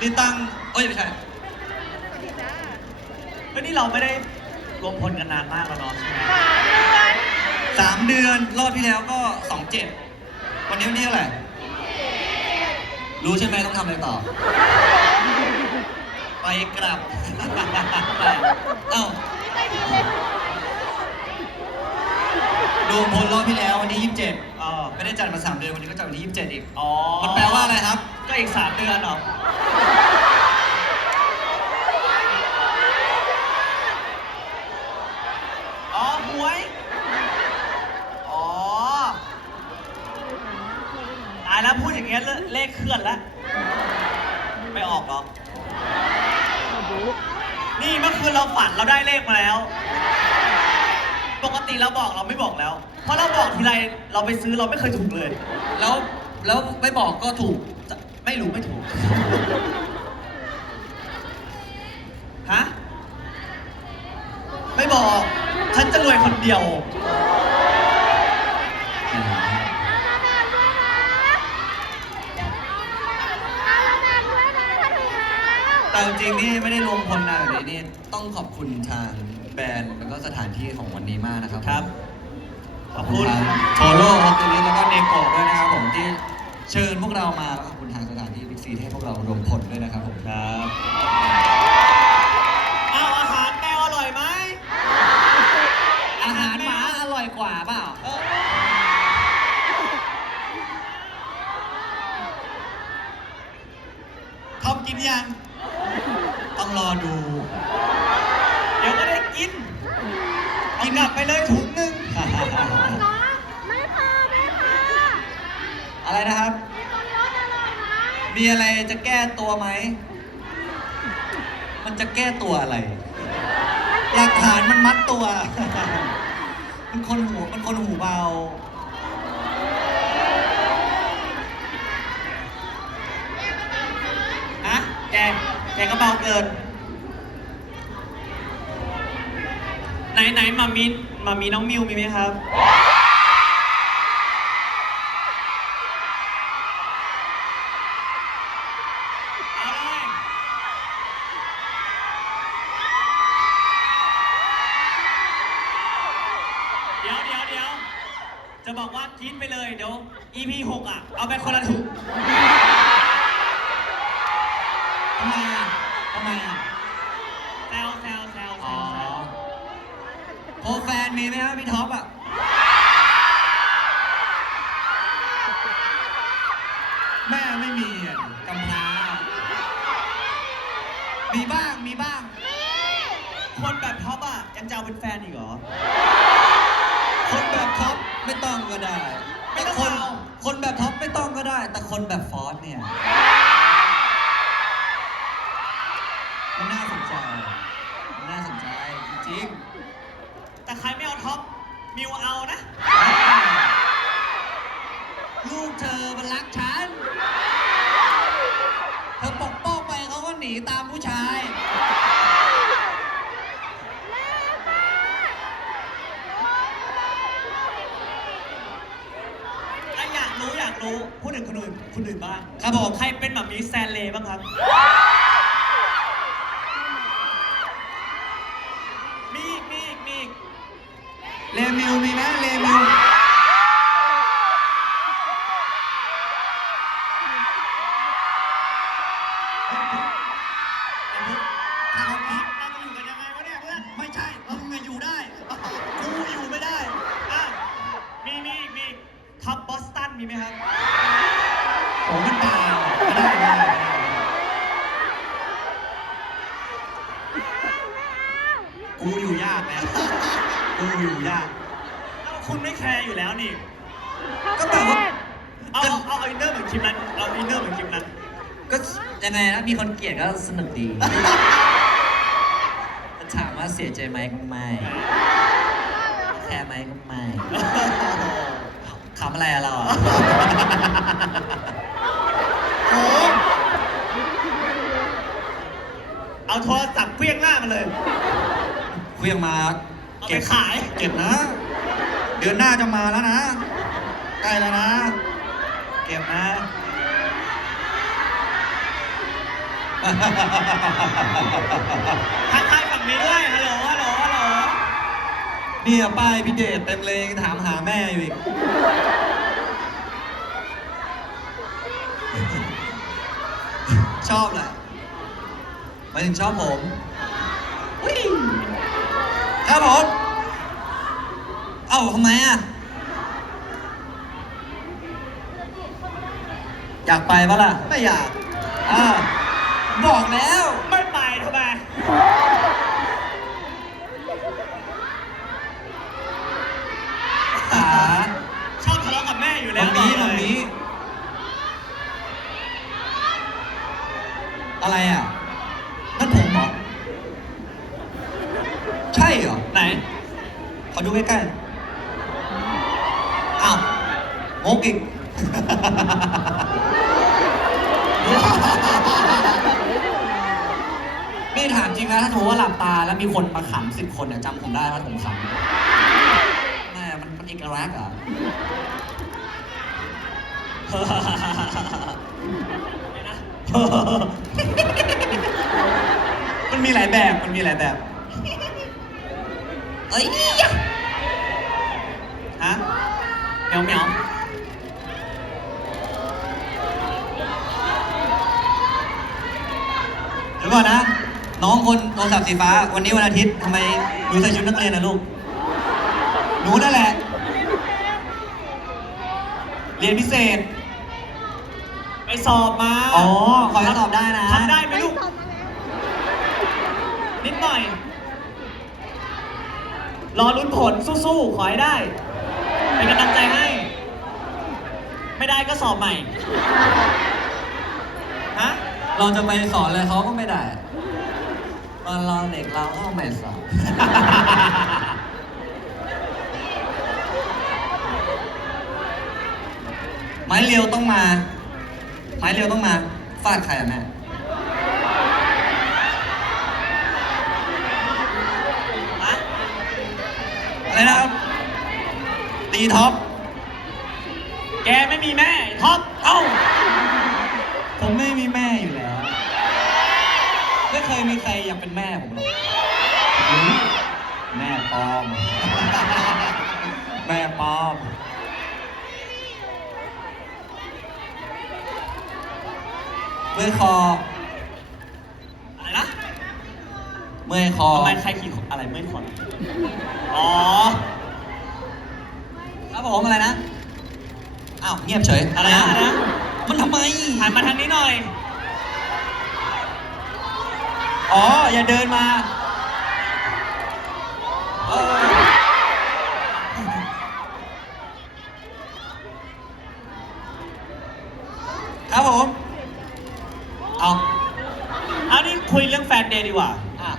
นี่ตั้งเอ้ยไม่ใช่เฮ้ยนี่เราไม่ได้รวมพลกันนานมากแล้วเนาะใช่ไหมสามเดือนรอบที่แล้วก็สองเจ็ดวันนี้วันที่เท่าไหร่รู้ใช่ไหมต้องทำอะไรต่อ ไปกลับเอ้าดูผลรอบที่แล้ววันที่ยี่สิบเจ็ดอ๋อไม่ได้จัดมาสามเดือนวันนี้ก็จัดวันที่ยี่สิบเจ็ดอีกอ๋อมันแปลว่าอะไรครับ ก็อีกสามเดือนหรออ๋อหวย อ๋อ ตายแล้วพูดอย่างเงี้ยเลเลขเคลื่อนแล้ว ไม่ออกหรอก นี่เมื่อคืนเราฝันเราได้เลขมาแล้ว ปกติเราบอกเราไม่บอกแล้ว เพราะเราบอกทีไรเราไปซื้อเราไม่เคยถูกเลย แล้วแล้วไม่บอกก็ถูก ไม่รู้ไม่ถูก ฮะ ไม่บอก ฉันจะรวยคนเดียว แต่จริงๆนี่ไม่ได้รวมพลนะแบบนี้นี่ต้องขอบคุณทางแบรนด์แล้วก็สถานที่ของวันนี้มากนะครับ ครับ ขอบคุณทางโทโร่ออฟฟิศแล้วก็เนโกะด้วยนะครับผมที่ เชิญพวกเรามาแล้วขอบคุณทางสถานที่บิ๊กซีที่ให้พวกเรารวมพลด้วยนะครับผมครับเอาอาหารแมวอร่อยไหมอาหารหมาอร่อยกว่าเปล่าเออทอมกินยัง ต้องรอดู เดี๋ยวก็ได้กินเอากลับไปเลยถุงหนึ่งไม่พอไม่พอ อะไรนะครับ มีอะไรจะแก้ตัวไหม มันจะแก้ตัวอะไร หลักฐานมันมัดตัว มันคนหูมันคนหูเบาฮะแกแกก็เบาเกิน ไหนไหนมามีมามีน้องมิวมีไหมครับ เอาเลยเดี๋ยวเดี๋ยวเดี๋ยวจะบอกว่ากินไปเลยเดี๋ยว EP 6 อะ เอาไปคนละถุงทำไมอะทำไมอะแซวแซวแซวแซอ๋อวแซวโพแฟนมีไหมครับพี่ท็อปอะแม่ไม่มีอะกำพร้ามีบ้างมีบ้าง คนแบบท็อปอะยังจะเอาเป็นแฟนอีกเหรอ คนแบบท็อปไม่ต้องก็ได้ไม่ต้องคนเอา คนแบบท็อปไม่ต้องก็ได้ แต่คนแบบฟอสเนี่ยมันน่าสนใจมันน่าสนใจจริงแต่ใครไม่เอาท็อปมิวเอานะ ๆลูกเธอมันรักฉัน เธอปกป้องไปเขาก็หนีตามผู้ชาย อะอยาก รู้อยากรู้พูดถึงคนอื่นคนอื่นบ้างครับผม ใครเป็นแบบมีแซนเลบ้างครับ มีอีกมีอีกมีอีก เลมิวมีไหมเลมิว แคร์อยู่แล้วนี่ ก็แบบว่าเอาเอาเอาอินเนอร์เหมือนคลิปนั้น เอาอินเนอร์เหมือนคลิปนั้น ก็ยังไงนะมีคนเกลียดก็สนุกดี ถามว่าเสียใจไหมก็ไม่แคร์ไหมก็ไม่ขำอะไรอะเราอะโอ้เอาโทรศัพท์เคลี้ยงหน้ามาเลย เครื่องมา เอาไปขาย เก็บนะ เดือนหน้าจะมาแล้วนะ ใกล้แล้วนะ เก็บนะทักทายฝั่งนี้ด้วยฮัลโหลฮัลโหลฮัลโหลเนี่ยป้ายพี่เดชเต็มเลยถามหาแม่อยู่อีกชอบแหละหมายถึงชอบผมครับผม เอ้าทำไมอะ อยากไปปะล่ะ ไม่อยาก อ่า บอกแล้ว ไม่ไปทำไมขาชอบทะเลาะกับแม่อยู่ตแล้รวงนี้บตอรกงเลยนี้ อะไรอะนั่นผมเหรอ ใช่เหรอ ไหน ขอดูใกล้ๆ อ้าว งกอีกนี่ถามจริงนะถ้าสมมติว่าหลับตาแล้วมีคนมาขำสิบคนเนี่ยจำผมได้ว่าผมขำแม่มันมันเอกลักษณ์เหรอะมันมีหลายแบบ มันมีหลายแบบ เอ้ยฮะเหมียวเหมียว เดี๋ ยวก่อนนะ น้องคนโทรศัพท์สีฟ้า วันนี้วันอาทิตย์ทำไมหนูใส่ชุดนักเรียนนะลูก หนูนั่นแหละ เรียนพิเศษ ไปสอบมาอ๋อ ขอให้ตอบได้นะ ทำได้ไหมลูก นิดหน่อย รอลุ้นผลสู้ๆ ขอให้ได้ เป็นกำลังใจให้ ไม่ได้ก็สอบใหม่ฮะ เราจะไปสอนเลยเขาก็ไม่ได้ตอนเราเด็กเราก็ไม่สอนไม้เรียวต้องมา ไม้เรียวต้องมา ฟาดใครอะแม่อะไรนะครับตีท็อป แกไม่มีแม่ท็อป เอ้า ผมไม่มีแม่อยู่แล้ว ไม่เคยมีใครอยากเป็นแม่ผมหรอกแม่ปลอม แม่ปลอม เมื่อยคอ อะไรนะเมื่อยคอ ทำไมใครขี่อะไรไม่คนอ๋อ ครับผมอะไรนะ อ้าวเงียบเฉย อะไรนะอะไรนะ มันทำไม หันมาทางนี้หน่อย อ๋อ อย่าเดินมาเออครับผม เอาเอานี่คุยเรื่องแฟนเดย์ดีกว่าอะ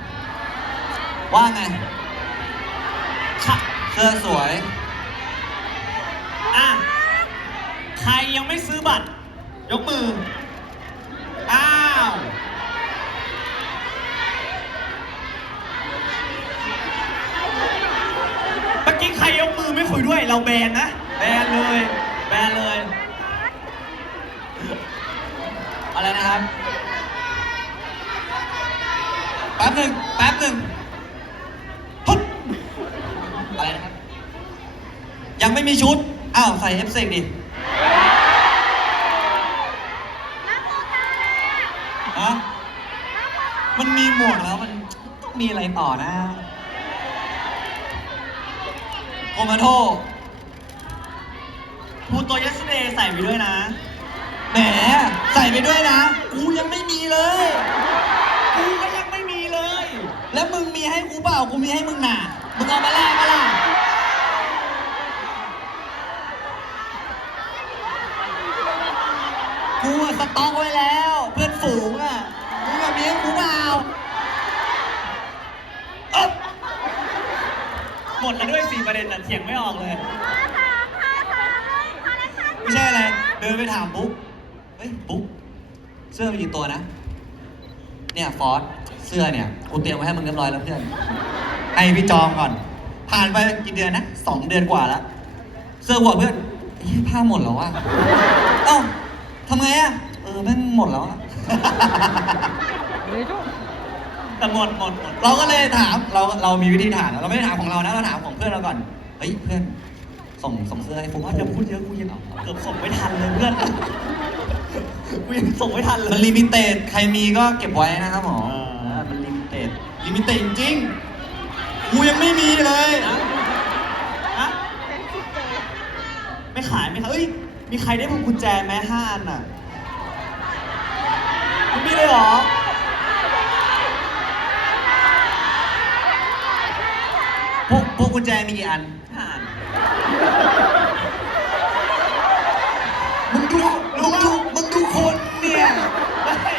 ว่าไงชะเสื้อสวย อะ ใครยังไม่ซื้อบัตร ยกมืออ้าว เมื่อกี้ใครยกมือไม่คุยด้วย เราแบนนะ แบนเลย แบนเลย อะไรนะครับ แป๊บหนึ่งแป๊บหนึ่งพุดอะไรนะครับ ยังไม่มีชุด อ้าว ใส่เอฟเซกดิฮะมันมีหมวกแล้วมันต้องมีอะไรต่อนะโกมาโท พูโตยัสเดย์ใส่ไปด้วยนะ แหมใส่ไปด้วยนะ กูยังไม่มีเลย กูก็ยังไม่มีเลย แล้วมึงมีให้กูเปล่า กูมีให้มึงหนามึงเอามาแลกมาล่ะกูอะสต็อกไว้แล้ว เพื่อนฝูงอะมึงอะมีให้กูเปล่าอ๊ะหมดแล้วด้วยสี่ประเด็นน่ะเถียงไม่ออกเลย ไม่ใช่อะไร เดินไปถามบุ๊กเฮ้ยบุ๊กเสื้อมีกี่ตัวนะ เนี่ยฟอสเสื้อเนี่ยกูเตรียมไว้ให้มึงเรียบร้อยแล้วเพื่อนให้พี่จองก่อน ผ่านไปกี่เดือนนะสองเดือนกว่าแล้วเสื้อหัวเพื่อนเฮ้ยผ้าหมดแล้ววะเอ้าทำไงอะเออแม่งหมดแล้วอะ แต่หมดหมดหมดเราก็เลยถามเราเรามีวิธีถามเราไม่ได้ถามของเรานะเราถามของเพื่อนเราก่อนเฮ้ยเพื่อน ส่งส่งเสื้อให้ฟุกว่าจะพูดเยอะกูยังเกือบส่งไม่ทันเลยเพื่อนกูยังส่งไม่ทันเลมันยลิมิเต็ดใครมีก็เก็บไว้นะครับหมอเออามันลิมิเต็ดลิมิเต็ดจริงๆกูยังไม่มีเลยอะไม่ขายไหมครับเอ้ยมีใครได้พวงกุญแจไหมห้าอันอะไม่มีเลยเหรอ พวกพวกกุญแจมีกี่อันห้าอัน มึงดูมึงดูมึงดูคนเนี่ยไม่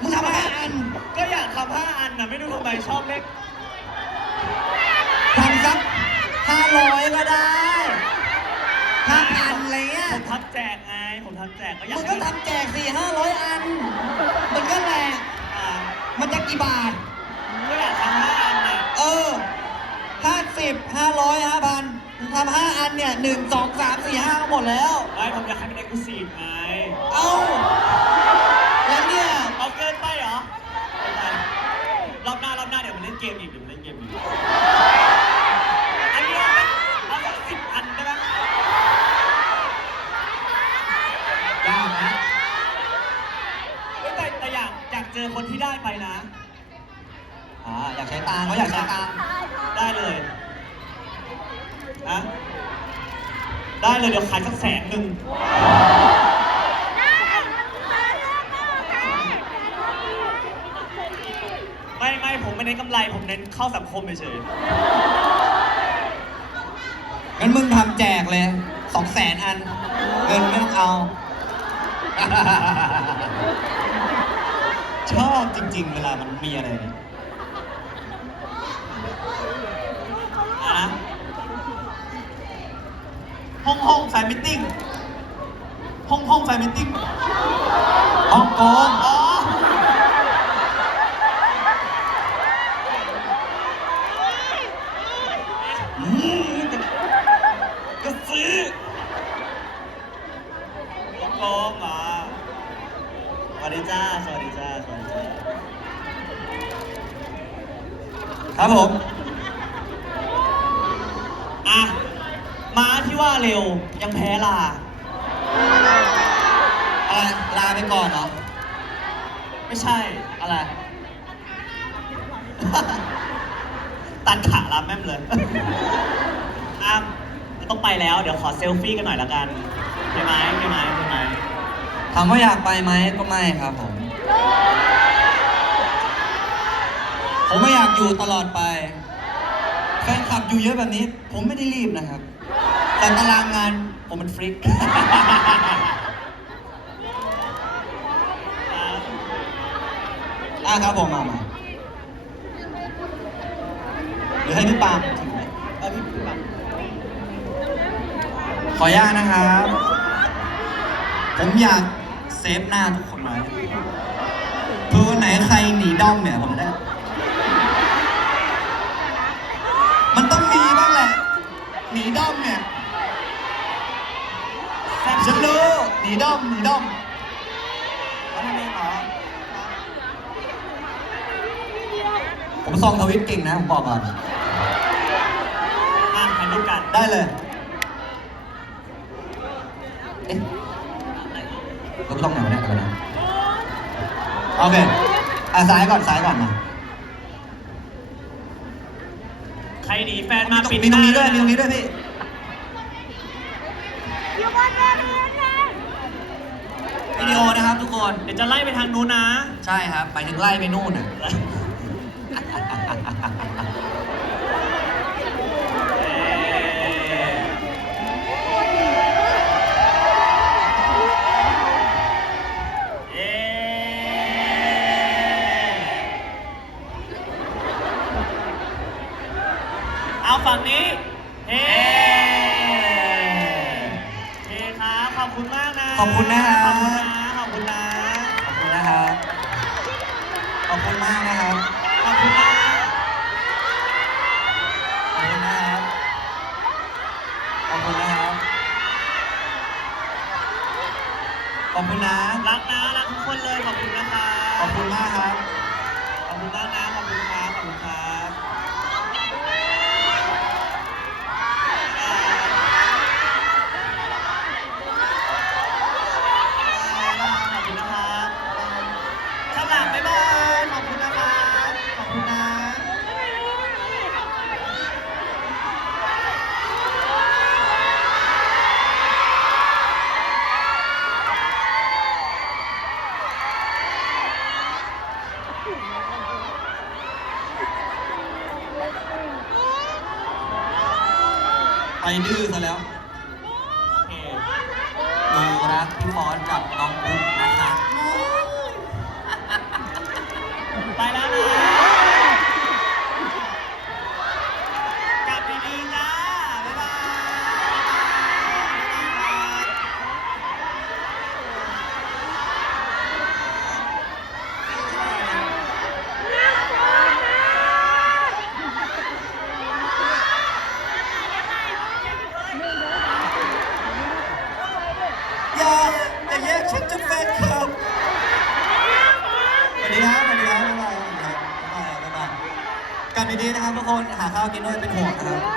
มึงทำห้าอันก็อยากทำห้าอันนะไม่รู้ทำไมชอบเลขทำสักห้าร้อยก็ได้ห้าพันอะไรเงี้ยผมทำแจกไงผมทำแจกก็อยากมึงก็ทำแจกสี่ห้าร้อยอัน มันก็แหละอ่ามันจะกี่บาท ก็อยากทำห้าอันน่ะเออห้าสิบห้าร้อยห้าพัน ทำห้าอันเนี่ยหนึ่งสองสามสี่ห้าก็หมดแล้ว ไม่ผมอยากให้เป็นเอ็กซ์คลูซีฟไงเอ้าแล้วเนี่ยเอาเกินไปเหรอไม่เป็นไรรอบหน้ารอบหน้าเดี๋ยวมันเล่นเกมอีกเดี๋ยวมันเล่นเกมอีกอันเนี้ยเอาสักสิบอันได้ไหมยากนะเฮ้ยแต่แต่อยากอยากเจอคนที่ได้ไปนะ อ่าอยากใช้ตังค์เขาอยากใช้ตังค์ ได้เลย นะได้เลยเดี๋ยวขายสักแสนหนึ่งไม่ไม่ผมไม่เน้นกำไรผมเน้นเข้าสังคมเฉยงั้นมึงทำแจกเลยสองแสนอัน เงินไม่ต้องเอา ชอบจริง ๆ เวลามันมีอะไรเนี่ย ๆอะนะ ห้องห้องแฟนมิทติ้งห้องห้องแฟนมิทติ้งฮ่องกง อ๋ออืมก็ซื้อห้องกงเหรอสวัสดีจ้า สวัสดีจ้า สวัสดีจ้า ครับผม อะ ม้าที่ว่าเร็วยังแพ้ลา อะไรลาไปก่อนเหรอ ไม่ใช่อะไร ตัดขาลาแม่มเลยอะต้องไปแล้ว เดี๋ยวขอเซลฟี่กันหน่อยละกันใช่ไหมใช่ไหมใช่ไหมถามว่าอยากไปไหมก็ไม่ครับผม ผมไม่อยากอยู่ตลอดไปแฟนคลับอยู่เยอะแบบนี้ ผมไม่ได้รีบนะครับ แต่ตารางงานผมมันฟริก อะ อะครับผมมามาหรือให้พี่ปาล์มถือไหมเอาพี่พี่บังขออนุญาตนะครับ ผมอยากเซฟหน้าทุกคนไว้เพื่อวันไหนใครหนีด้อมเนี่ยผมได้ มันต้องมีบ้างแหละ หนีด้อมเนี่ยแซ่บฉันรู้หนีด้อมหนีด้อม แล้วทำไมหรอ ผมซองทวิตเก่งนะ ผมบอกก่อน อะถ่ายรูปกันได้เลย เอ๊ะเราต้องไหนวะเนี่ยเดี๋ยวนะโอเคอะซ้ายก่อนซ้ายก่อนมาใครหนีแฟนมาปิดมีตรงนี้หด้วยมีตรงนี้ะด้วยพี่อยู่บนเวทีนะวิดีโอนะครับทุกคน เดี๋ยวจะไล่ไปทางนู้นนะ ใช่ครับหมายถึงไล่ไปนู่นน่ะ ขอบคุณนะ รักนะรักทุกคนเลยขอบคุณนะคะขอบคุณมากครับ ขอบคุณมากนะ กินด้วยเป็นห่วงนะครับ